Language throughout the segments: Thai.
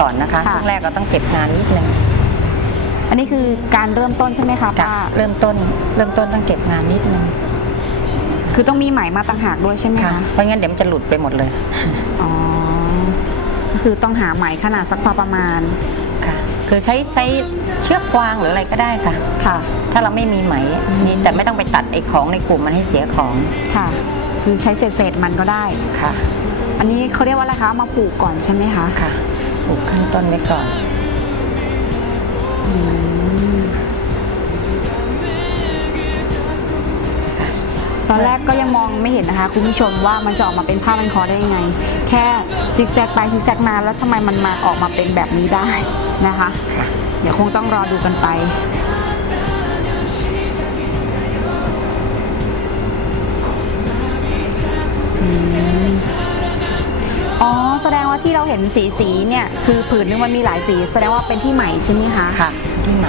ก่อนนะคะค่ะ ช่วงแรกเราต้องเก็บงานนิดนึงอันนี้คือการเริ่มต้นใช่ไหมคะค่ะป้าเริ่มต้น เริ่มต้นต้องเก็บงานนิดนึงคือต้องมีไหมมาต่างหากด้วยใช่ไหมค่ะคะเพราะงั้นเดี๋ยวมันจะหลุดไปหมดเลยอ๋อก็คือต้องหาไหมขนาดสักพอประมาณค่ะ คือใช้ใช้เชือกกวางหรืออะไรก็ได้ค่ะ ค่ะ ถ้าเราไม่มีไหมนี่แต่ไม่ต้องไปตัดไอ้ของในกลุ่มมันให้เสียของค่ะ คือใช้เศษๆมันก็ได้ ค่ะอันนี้เขาเรียกว่าอะไรคะมาปลูกก่อนใช่ไหมคะ ค่ะป ลูกขั้นต้นไว้ก่อนอตอนแรกก็ยังมองไม่เห็นนะคะคุณผู้ชมว่ามันจะออกมาเป็นผ้ามันคอได้ยังไง แค่ซิกแซกไปซิกแซกมาแล้วทำไมมันมาออกมาเป็นแบบนี้ได้นะคะ เดี๋ยวคงต้องรอดูกันไป ที่เราเห็นสีสีๆเนี่ยคือผืนนึงมันมีหลายสี แสดงว่าเป็นที่ไหมใช่ไหมคะค่ะที่ไหม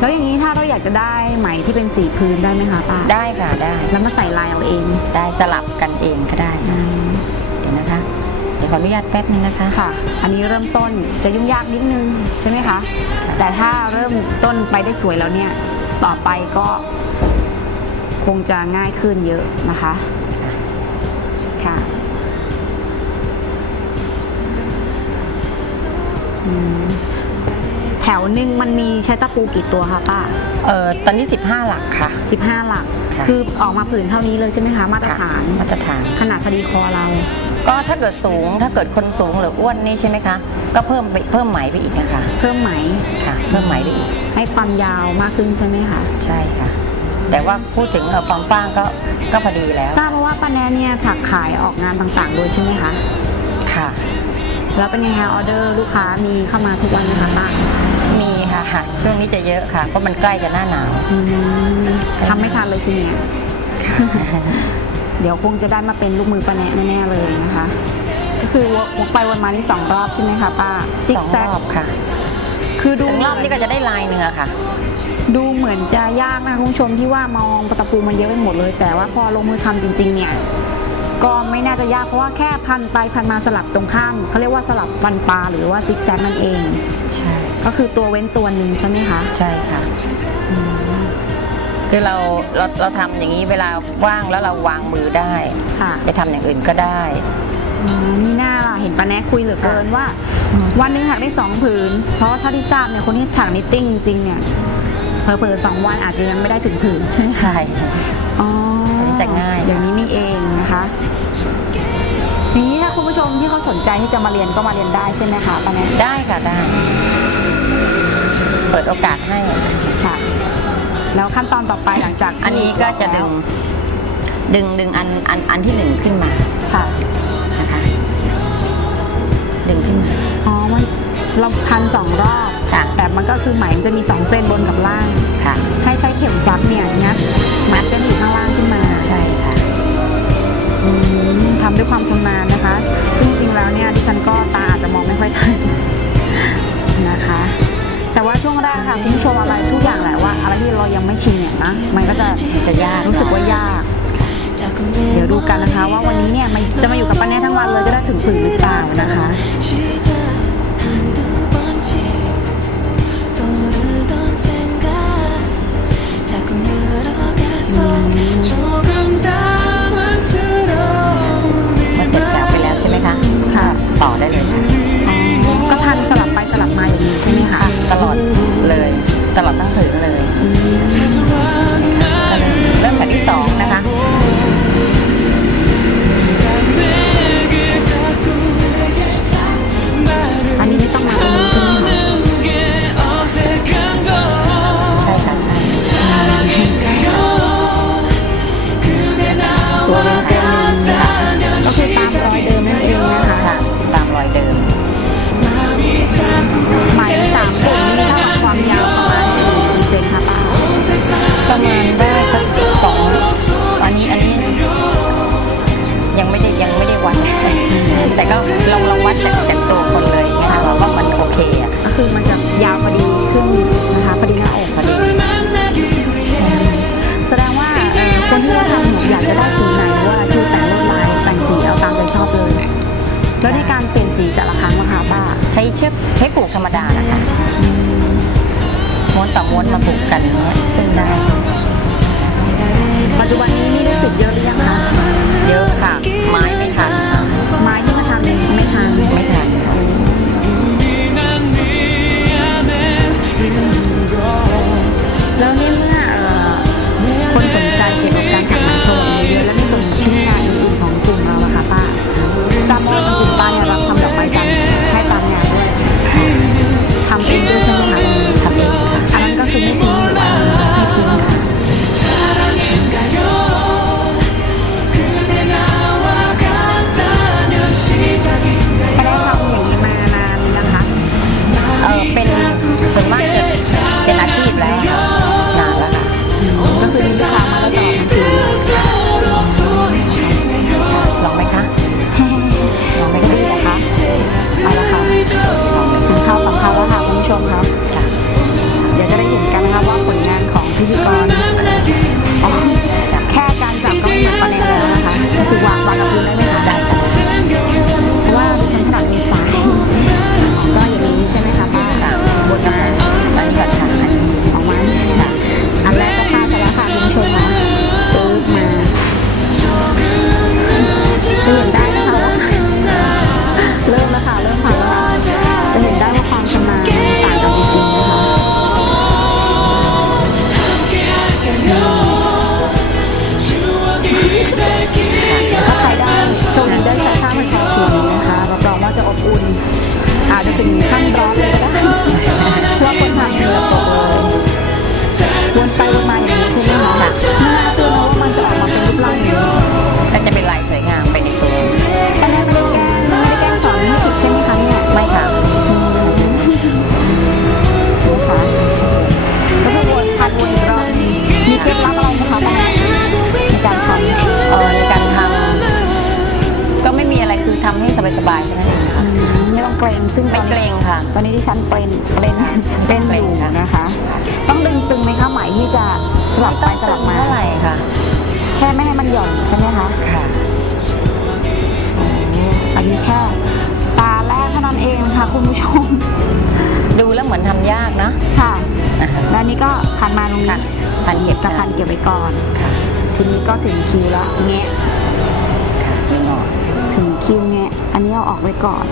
แล้วอย่างนี้ถ้าเราอยากจะได้ไหมที่เป็นสีพื้นได้ไหมคะป้าได้ค่ะได้ แล้วมาใส่ลายเอาเอง ได้สลับกันเองก็ได้อืมเดี๋ยวนะคะเดี๋ยวขออนุญาตแป๊บนึงนะคะค่ะ อันนี้เริ่มต้นจะยุ่งยากนิดนึงใช่ไหมคะแต่ถ้าเริ่มต้นไปได้สวยแล้วเนี่ยต่อไปก็คงจะง่ายขึ้นเยอะนะคะค่ะ แถวหนึ่งมันมีใช้ตะปูกี่ตัวคะป้าเอ่อตอนนี้ 15 หลักค่ะ 15 หลัก ค่ะ คือออกมาผืนเท่านี้เลยใช่ไหมคะ มาตรฐาน ค่ะมาตรฐาน ขนาดพอดีคอเรา ก็ถ้าเกิดสูงถ้าเกิดคนสูงหรืออ้วนนี่ใช่ไหมคะ ก็เพิ่มไปเพิ่มไหมไปอีกนะคะเพิ่มไหม ค่ะ เพิ่มไหมไปอีกให้ความยาวมากขึ้นใช่ไหมคะ ใช่ค่ะ แต่ว่าพูดถึงเอ่อความกว้างก็ก็พอดีแล้วทราบมาว่าป้าแนเนี่ยถักขายออกงานต่างๆด้วยใช่ไหมคะ ค่ะ แล้วเป็นยังไงคะออเดอร์ลูกค้ามีเข้ามาทุกวันไหมคะป้ามีค่ะค่ะ ช่วงนี้จะเยอะค่ะ เพราะมันใกล้จะหน้าหนาว อืมทำไม่ทันเลยสิเนี่ย เดี๋ยวคงจะได้มาเป็นลูกมือป้าแนะแน่ๆเลยนะคะ ก็คือวกไปวนมานี่สองรอบใช่ไหมคะป้าสองรอบค่ะ คือดูถึงรอบนี้ก็จะได้ลายหนึ่งอะค่ะ ดูเหมือนจะยากนะคะคุณผู้ชมที่ว่ามองตะปูมันเยอะไปหมดเลย แต่ว่าพอลงมือทำจริง ๆ เนี่ย ก็ไม่น่าจะยากเพราะว่าแค่พันไปพันมาสลับตรงข้ามเขาเรียกว่าสลับฟันปลาหรือว่าซิกแซกนั่นเอง ใช่ ก็คือตัวเว้นตัวหนึ่งใช่ไหมคะใช่ค่ะคือเราเราเราทำอย่างนี้เวลาว่างแล้วเราวางมือได้ ค่ะไปทำอย่างอื่นก็ได้อืมนี่น่าล่ะเห็นป้าแนะคุยเหลือเกินว่า วันหนึงถักได้สองผืน เพราะว่าเท่าที่ทราบเนี่ยคนที่ถักนิตติ้งจริงๆเนี่ยเผลอๆสองวันอาจจะยังไม่ได้ถึงผืนใช่ไหมคะใช่ อ๋อ สนใจที่จะมาเรียนก็มาเรียนได้ใช่ไหมคะป้าแนะได้ค่ะได้ เปิดโอกาสให้ ค่ะ แล้วขั้นตอนต่อไปหลังจากที่อันนี้ก็จะดึง ดึงดึงอันอันอันที่หนึ่งขึ้นมาค่ะนะคะดึงขึ้นมาอ๋อมันเราพันสองรอบค่ะ แต่มันก็คือไหมมันจะมีสองเส้นบนกับล่าง ค่ะ ให้ใช้เข็มฟักเนี่ยงัดมัดเส้นอยู่ข้างล่างขึ้นมา ใช่ค่ะ อืมทำด้วยความชำนาญนะคะ ซึ่งจริงๆ แล้วเนี่ยดิฉันก็ตาอาจจะมองไม่ค่อยทันนะคะ แต่ว่าช่วงแรกค่ะคุณผู้ชมอะไรทุกอย่างแหละว่าอะไรที่เรายังไม่ชินเนี่ยนะมันก็จะจะยากรู้สึกว่ายาก เดี๋ยวดูกันนะคะ ว่าวันนี้เนี่ยมันจะมาอยู่กับป้าแน่ทั้งวันเลยจะได้ถึงฝืนหรือเปล่านะคะ วเก็คือตามรอยเดิมนั่นเองนะคะค่ตามรอยเดิมหมายสามสูงนี่เท่ากับความยาวประมาณกี่เซนค่ะประมาณได้สักสองอนนี้อันนี้ แล้วในการเปลี่ยนสีแต่ละครั้งนะคะป้าใช้เชือกใช้ปลูกธรรมดานะคะม้วนต่อม้วนมาปลูกกันเนี้ยซึ่ได้ปัจจุบันนี้นี่รู้สึกเยอะหรือยังคะเยอะค่ะไม้ ฉันเป็นเป็นเป็นอยู่นะคะ ต้องดึงตึงไหมคะไหมที่จะสลับไปสลับมาเท่าไหร่ค่ะ แค่ไม่ให้มันหย่อนใช่ไหมคะค่ะอันนี้แค่ตาแรกเท่านั้นเองนะคะคุณผู้ชม ดูแล้วเหมือนทำยากเนอะค่ะแล้วอันนี้ก็พันมาตรงนี้ค่ะพันเก็บกับพันเก็บไว้ก่อนค่ะทีนี้ก็ถึงคิวแล้วแงะค่ะนี่หมอถึงคิวแงะอันนี้เอาออกไว้ก่อน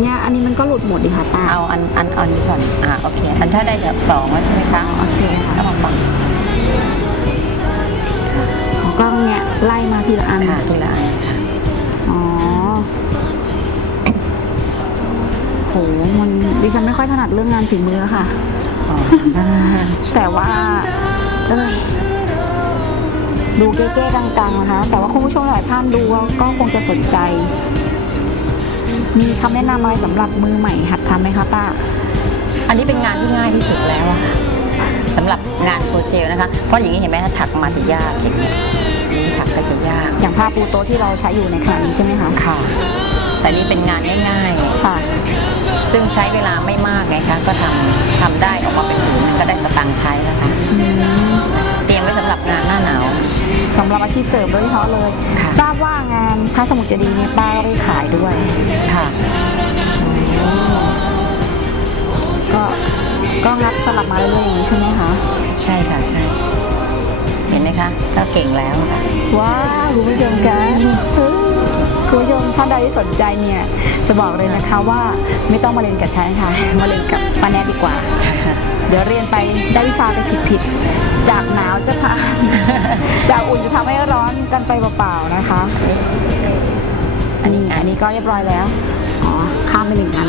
เนี่ยอันนี้มันก็หลุดหมดดิค่ะตาเอาอันอันอันนี้ก่อนอ่าโอเค อันถ้าได้แบบสองแล้วใช่ไหมคะโอเคค่ะก็มาฟังก็เนี่ยไล่มาทีละอันค่ะทีละอันค่ะอ๋อโหมันดิฉันไม่ค่อยถนัดเรื่องงานฝีมือค่ะอ๋อแต่ว่าเอ้ยดูเก้ๆกังๆนะคะ แต่ว่าคุณผู้ชมหลายท่านดูก็คงจะสนใจ มีคำแนะนำอะไรสำหรับมือใหม่หัดทำไหมคะป้า อันนี้เป็นงานที่ง่ายที่สุดแล้วอะค่ะสำหรับงานโคเชลนะคะ เพราะอย่างนี้เห็นไหมถ้าถักมาจะยากอย่างนี้ถักก็จะยาก อย่างผ้าปูโต๊ะที่เราใช้อยู่ในขณะนี้ใช่ไหมคะค่ะ แต่นี่เป็นงานง่ายค่ะๆซึ่งใช้เวลาไม่มากไงคะก็ทำทำได้ออกมาเป็นผืนหนึงก็ได้สตังค์ใช้แล้วค่ะอืมเต รียมไว้สำหรับงานหน้าหนาว สำหรับอาชีพเสริมโดยเฉพาะเลยค่ะ ทราบว่างานพระสมุทรเจดีย์เนี่ยป้าก็ได้ขายด้วย ค่ะ ก็ก็งัดสลับมาเรื่อยๆอย่างนี้ใช่ไหมคะใช่ค่ะใช่ เห็นไหมคะ ก็เก่งแล้วค่ะ ว้าวคุณผู้ชมคะ คุณผู้ชมท่านใดที่สนใจเนี่ยจะบอกเลยนะคะว่าไม่ต้องมาเรียนกับฉันค่ะ มาเรียนกับป้าแนทดีกว่า เดี๋ยวเรียนไปได้วิชาไปผิดๆจากหนาวจะพาจากอุ่นจะทำให้ร้อนกันไปเปล่าๆนะคะ อันนี้อันนี้ก็เรียบร้อยแล้วอ๋อข้ามไปหนึ่งอัน